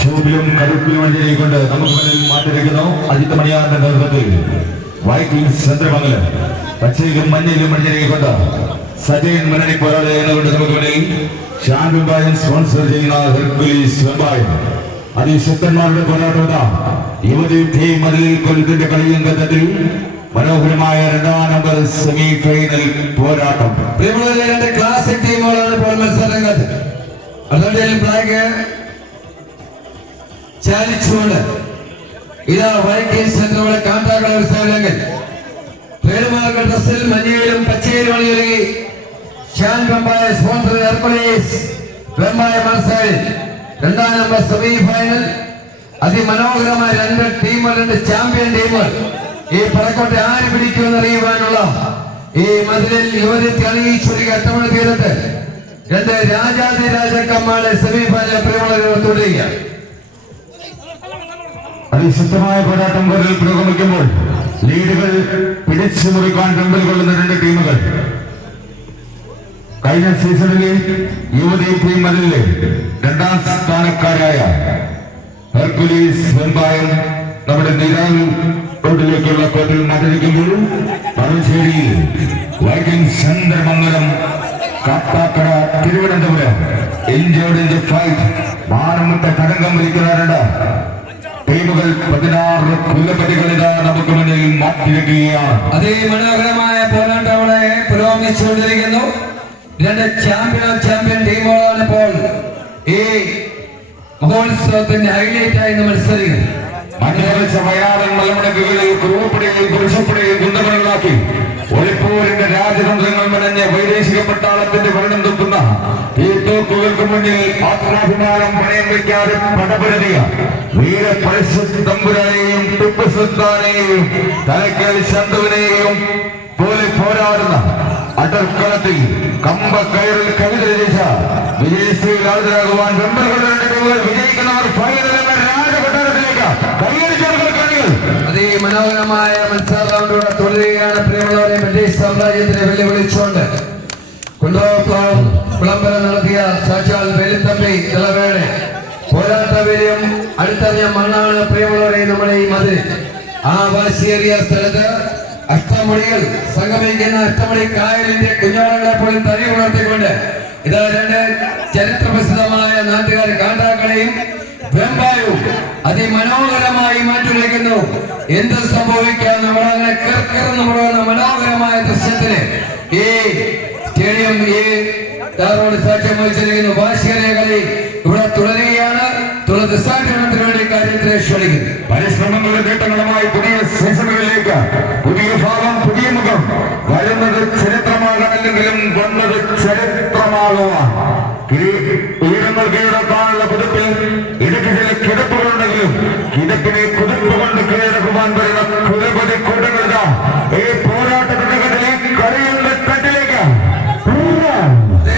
ചൂടിലും കരുപ്പിലും അണിഞ്ഞിരിക്കൊണ്ട് നമുക്ക് മുന്നിൽ മാറ്റിരിക്കുന്നു അജിത് മണിയാറിന്റെ നേതൃത്വത്തിൽ വൈക്കിങ്സ് ചന്ദ്രമംഗലം. പച്ചയിലും മഞ്ഞയിലും അണിഞ്ഞിരിക്കൊണ്ട് സജയൻ മുന്നണി പോരാളി എന്നുകൊണ്ട് നമുക്ക് മുന്നിൽ ഷാൻബായും സ്പോൺസർ ചെയ്യുന്ന ഹെർക്കുലീസ് വെമ്പായം. അതിശക്തന്മാരുടെ പോരാട്ടം യുവതി ടീം മതിലിൽ കൊല്ലത്തിന്റെ കളിയങ്കത്തിൽ മനോഹരമായ രണ്ടാം നമ്പർ സെമി ഫൈനൽ പോരാട്ടം. രണ്ട് ക്ലാസിക് ടീമുകളാണ് ഇപ്പോൾ മത്സരരംഗത്ത്. ചാലിച്ചുകൊണ്ട് ഇതാ വൈക്കിങ്സ് ചന്ദ്രമംഗലം കാണ്ടാക്കള ഉത്സവങ്ങൾ ട്രേഡ്മാർക്ക് ഡ്രസ്സിൽ മഞ്ഞയിലും പച്ചയിലും അണിയൊരുങ്ങി ഷാൻ വെമ്പായ സ്പോൺസർ ഹെർക്കുലീസ് വെമ്പായ മത്സരത്തിൽ രണ്ടാം നമ്പർ സെമി ഫൈനൽ. അതിമനോഹരമായ രണ്ട് ടീമുകൾ, രണ്ട് ചാമ്പ്യൻ ടീമുകൾ. ഈ പടക്കോട്ടെ ആര് പിടിക്കുമെന്ന് അറിയുവാനുള്ള ഈ മതിലിൽ യുവതി അണിയിച്ചൊരുക്കി അട്ടമണി തീരത്ത് രണ്ട് രാജാതിരാജക്കന്മാരുടെ സെമി ഫൈനൽ പ്രിയമുള്ളവർ തുടരുകയാണ്. അതിശക്തമായ പോരാട്ടം പുരോഗമിക്കുമ്പോൾ ലീഡുകൾ പിടിച്ചു മുറിക്കാൻ മുമ്പിൽ കൊള്ളുന്ന രണ്ട് ടീമുകൾ. കഴിഞ്ഞ സീസണിലെ യുവതി ടീം മതിലിലെ രണ്ടാം സ്ഥാനക്കാരായ ഹെർക്കുലീസ് വെമ്പായം നമ്മുടെ നിരാൽ റോഡിലേക്കുള്ള കോട്ടിൽ മത്സരിക്കുമ്പോൾ പറശ്ശേരിയിൽ വൈക്കിങ്സ് ചന്ദ്രമംഗലം കാട്ടാക്കട തിരുവനന്തപുരം ഇഞ്ചോടിഞ്ച് ഫൈറ്റ് മാനമുട്ട തടങ്കം വലിക്കുന്ന രണ്ട് ടീമുകൾ 16 കുലപതികളിതാ നമുക്ക് മുന്നിൽ മാറ്റിവെക്കുകയാണ്. അതേ മനോഹരമായ പോരാട്ടം അവിടെ പുരോഗമിച്ചുകൊണ്ടിരിക്കുന്നു. രണ്ട് ചാമ്പ്യൻ ടീമുകളാണ് ഇപ്പോൾ ഈ മഹോത്സവത്തിന്റെ ഹൈലൈറ്റ് ആയി മത്സരിക്കുന്നത്. മഞ്ഞളിച്ച വയാടൻ മലമുടക്കുകളിൽ കുറുവപ്പടിയിൽ കുരിശപ്പടിയിൽ കുന്തകളാക്കി ഒളിപ്പോരിന്റെ രാജതന്ത്രങ്ങൾ മെനഞ്ഞ വൈദേശിക പട്ടാളത്തിന്റെ ഭരണം തുപ്പുന്ന ഈ തോക്കുകൾക്ക് മുന്നിൽ ആത്മാഭിമാനം പണയം വയ്ക്കാതെ പടപരതിയ വീരപരിശു തമ്പുരാനെയും ടിപ്പു സുൽത്താനെയും തലക്കൽ ശത്രുവിനെയും പോലെ പോരാടുന്ന അടർക്കളത്തിൽ കമ്പക്കയറിൽ കവിത രചിച്ച വിജയശ്രീയിൽ ഹാജരാകുവാൻ മെമ്പറുകളുടെ വിജയിക്കുന്നവർ ഫൈനൽ എന്ന രാജകൊട്ടാരത്തിലേക്ക് കൈയടിച്ചവർക്ക് കളികൾ. അതേ മനോഹരമായ മത്സര റൗണ്ടിലൂടെ തുടരുകയാണ്. പ്രിയമുള്ളവരെ, ബ്രിട്ടീഷ് സാമ്രാജ്യത്തിനെ വെല്ലുവിളിച്ചുകൊണ്ട് വിളംബരം നടത്തിയ സാക്ഷാൽ വെളുത്തമ്പി തിളവേടെ പോരാട്ട വീര്യം അടുത്തറിഞ്ഞ മണ്ണാണ്. പ്രിയമുള്ളവരെ, നമ്മുടെ ഈ മതിൽ ആ വാശിയേറിയ സ്ഥലത്ത് അഷ്ടമുടികൾ സംഗമിക്കുന്ന അഷ്ടമുടി കായലിന്റെ കുഞ്ഞാടുകളെ പോലും തനി ഉണർത്തിക്കൊണ്ട് ഇതാ രണ്ട് ചരിത്രപ്രസിദ്ധമായ നാട്ടുകാർ കാണ്ടാക്കളയും വെമ്പായവും അതിമനോഹരമായി മാറ്റിവെക്കുന്നു. എന്ത് സംഭവിക്കാം നമ്മളങ്ങനെ കിർക്കിറന്ന് മുഴുവന്ന മനോഹരമായ ദൃശ്യത്തിന് ഈ സ്റ്റേഡിയം ഈ താറോട് സാക്ഷ്യം വഹിച്ചിരിക്കുന്നു. വാശിയേറിയ കളി ഇവിടെ തുടരുകയാണ്. ദിശാഗ്രഹണത്തിന് വേണ്ടി കാര്യത്തിലെ ക്ഷണിക്കുന്നു. പരിശ്രമങ്ങളുടെ നേട്ടങ്ങളുമായി പുതിയ സീസണുകളിലേക്ക് പുതിയ ഭാഗം, പുതിയ മുഖം. വരുന്നത് ചരിത്രമാകാനല്ലെങ്കിലും വന്നത് ചരിത്രമാകുവാൻ ഉയരങ്ങൾ കീഴടക്കാനുള്ള കുതിപ്പിൽ ഇടയ്ക്ക് ചില കിടപ്പുകളുണ്ടെങ്കിലും കിടപ്പിനെ കുതിപ്പ് കൊണ്ട് കീഴടക്കുവാൻ വരുന്ന കുലപതി കൂട്ടങ്ങളിതാ ഈ പോരാട്ട ഘട്ടത്തിലെ കളിയുടെ തട്ടിലേക്ക്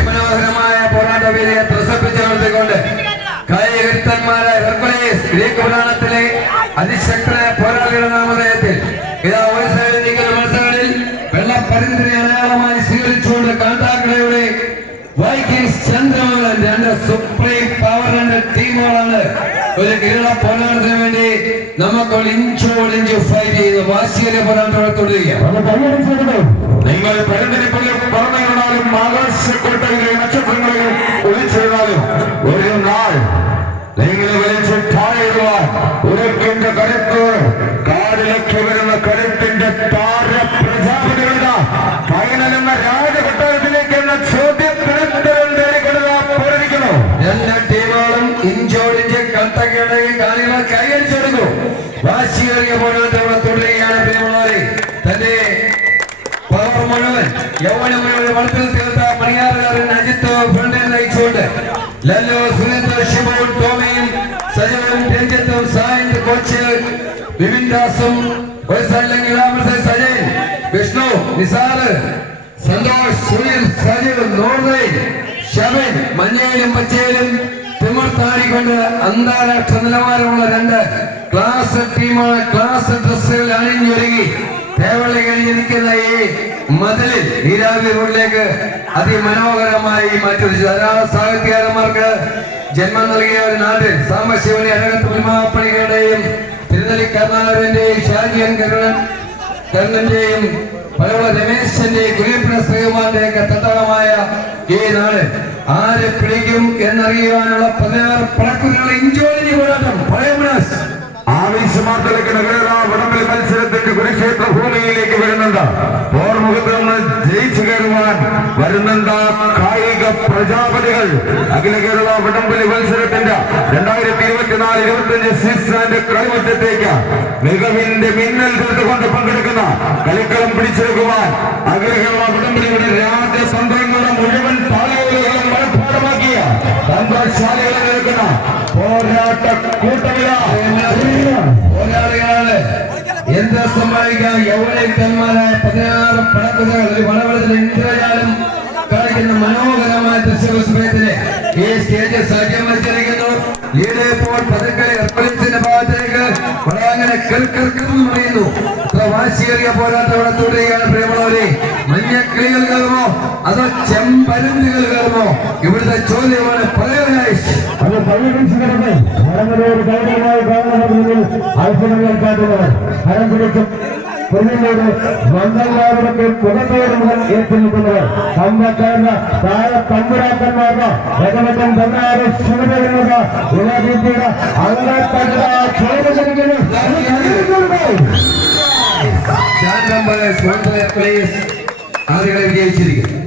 മനോഹരമായ പോരാട്ട വേദിയെ പ്രസരിപ്പിച്ചു നടത്തിക്കൊണ്ട് കായികത്തന്മാരായ ഹെർക്കുലീസ് ഗ്രീക്ക് പുരാണത്തിലെ അതിശക്തനായ പോരാളികളുടെ നാമധേയത്തിൽ ഇതാ ഒരു സൈഡിൽ നിൽക്കുന്ന മത്സരങ്ങളിൽ വെള്ളപ്പരിന്തിനെ അടയാളമായി സ്വീകരിച്ചുകൊണ്ട് കാണ്ടാക്കടയുടെ വൈക്കിങ്സ് ചന്ദ്രമംഗലം രണ്ട് സുപ്രീം പവർ രണ്ട് ടീമുകളാണ് ഒരു കിരീട പോരാട്ടത്തിന് വേണ്ടി നമുക്ക് ഇഞ്ചോടിഞ്ച് ഫൈറ്റ് ചെയ്യുന്ന വാശിയേറിയ പോരാട്ടം തുടരുകയാണ്. നിങ്ങൾ പരുന്തിനെ പോലെ പറഞ്ഞാലും ആകാശക്കോട്ടയിലെ നക്ഷത്രങ്ങളിൽ ഒളിച്ചിരുന്നാലും ഒരു നാൾ നിങ്ങൾ വലിച്ച് താഴെയിടുവാൻ ഉറക്കിന്റെ കരുത്ത് കാടിലേക്ക് വരുന്ന കരുത്തിന്റെ താര പ്രജാപതികളുടെ ഫൈനൽ എന്ന രാജകൊട്ടാരത്തിലേക്ക് എന്ന ചോദ്യത്തിന് പോയിരിക്കുന്നു. രണ്ട് ടീമുകളും ഇഞ്ചോടിഞ്ച് കട്ടക്കയുടെ കാലികൾ കൈയടിച്ചെടുക്കും. വാശിയേറിയ പോരാട്ടം തുടരുകയാണ്. പ്രിയമുള്ളവരെ, തന്റെ പവർ മുഴുവൻ യൗവനം മുഴുവൻ വളർത്തിൽ തീർത്ത മണിയാറുകാരൻ അജിത്ത് ഫ്രണ്ടിൽ നയിച്ചുകൊണ്ട് ലല്ലോ, Sunil, Shivan, ടോമിയും സജവും രഞ്ജിത്തും Sayanth coach Vipin ദാസും Sajayan, Vishnu, Nisar, Santhosh, Sunil, Sajeev, Norway, shaman മഞ്ഞയിലും പച്ചയിലും തിമിർത്താടിക്കൊണ്ട് അന്താരാഷ്ട്ര നിലവാരമുള്ള രണ്ട് ക്ലാസ് ടീമാണ്. ക്ലാസ് ഡ്രസ്സുകൾ അണിഞ്ഞൊരുങ്ങി തേവള്ളി കഴിഞ്ഞ് നിൽക്കുന്ന ഈ മതിലിൽ നീരാവി റോഡിലേക്ക് അതിമനോഹരമായി മാറ്റിവെച്ചു. ധാരാളം സാഹിത്യകാരന്മാർക്ക് ജന്മം നൽകിയ ഒരു നാട്ടിൽ സാംബശിവനി അഴകത്ത് ഉൽമാപ്പണികളുടെയും തിരുനെല്ലി കരുണാകരന്റെയും ഷാജിയൻ കരുണന്റെയും പലവള രമേശന്റെയും കുലീപ്ര ശ്രീകുമാറിന്റെ ഒക്കെ തട്ടകമായ ഈ നാട് ആരെ പിടിക്കും എന്നറിയുവാനുള്ള 16 പടക്കുകളുടെ ഇഞ്ചോടിഞ്ഞ് പോരാട്ടം. പഴയമുനാസ് ആവേശമാർത്തലക്ക് നഗര വടംവലി മത്സരത്തിന്റെ കുരുക്ഷേത്ര ഭൂമിയിലേക്ക് വരുന്നുണ്ട്. പോർമുഖത്ത് നിന്ന് ജയിച്ചു കയറുവാൻ വരുന്നുണ്ട് കായിക പ്രജാപതികൾ. അഖില കേരള വടംവലി മത്സരത്തിന്റെ 2024-25 സീസണിന്റെ കളിമറ്റത്തേക്ക് മികവിന്റെ മിന്നൽ തീർത്തുകൊണ്ട് പങ്കെടുക്കുന്ന കളിക്കളം പിടിച്ചെടുക്കുവാൻ അഖില കേരള വടംവലിയുടെ രാജ്യതന്ത്രങ്ങളുടെ മുഴുവൻ താലൂലുകളും മനഃപ്പാടമാക്കിയ തന്ത്രശാലികളിൽ നിൽക്കുന്ന പോരാട്ട പോരാളികളാണ്. എന്താ സംഭവിക്കാം? യൗവനന്മാരായ 16 പടക്കുകൾ ഒരു വടവളത്തിൽ ഇന്ദ്രജാലം കാണിക്കുന്ന മനോഹരമായ ദൃശ്യവിസ്മയത്തിന് ഈ സ്റ്റേജിൽ സാധ്യം വച്ചിരിക്കുന്നു. ലീഡ് ഇപ്പോൾ പതുക്കെ എർപ്പലീസിന്റെ ഭാഗത്തേക്ക് അങ്ങനെ കെൽക്കെന്ന് പറയുന്നു. വാശിയേറിയ പോരാട്ടം ഇവിടെ തുടരുകയാണ്. പ്രിയമുള്ളവരെ, മഞ്ഞക്കിളികൾ കയറുമോ അതോ ചെമ്പരുന്തുകൾ കയറുമോ? ഇവിടുത്തെ ചോദ്യമാണ്. പറയാനായി അത് പള്ളിക്കടന്ന് മടങ്ങലൂർ കൈകമായി ഗവൺമെന്റിൽ അത്ഭുതങ്ങൾ കാട്ടുന്നവർ ഹരം പിടിച്ചും കുഞ്ഞിനോട് മംഗൾവാരുടെ പുറത്തോട് മുതൽ ഏറ്റുനിൽക്കുന്നവർ കമ്പക്കാരുടെ താഴെ തമ്പുരാക്കന്മാരുടെ രകമറ്റം തന്നാറ് ശുഭകരണ ഉലകിയുടെ അംഗത്തകട ആളുകളെ വിജയിച്ചിരിക്കുന്നു.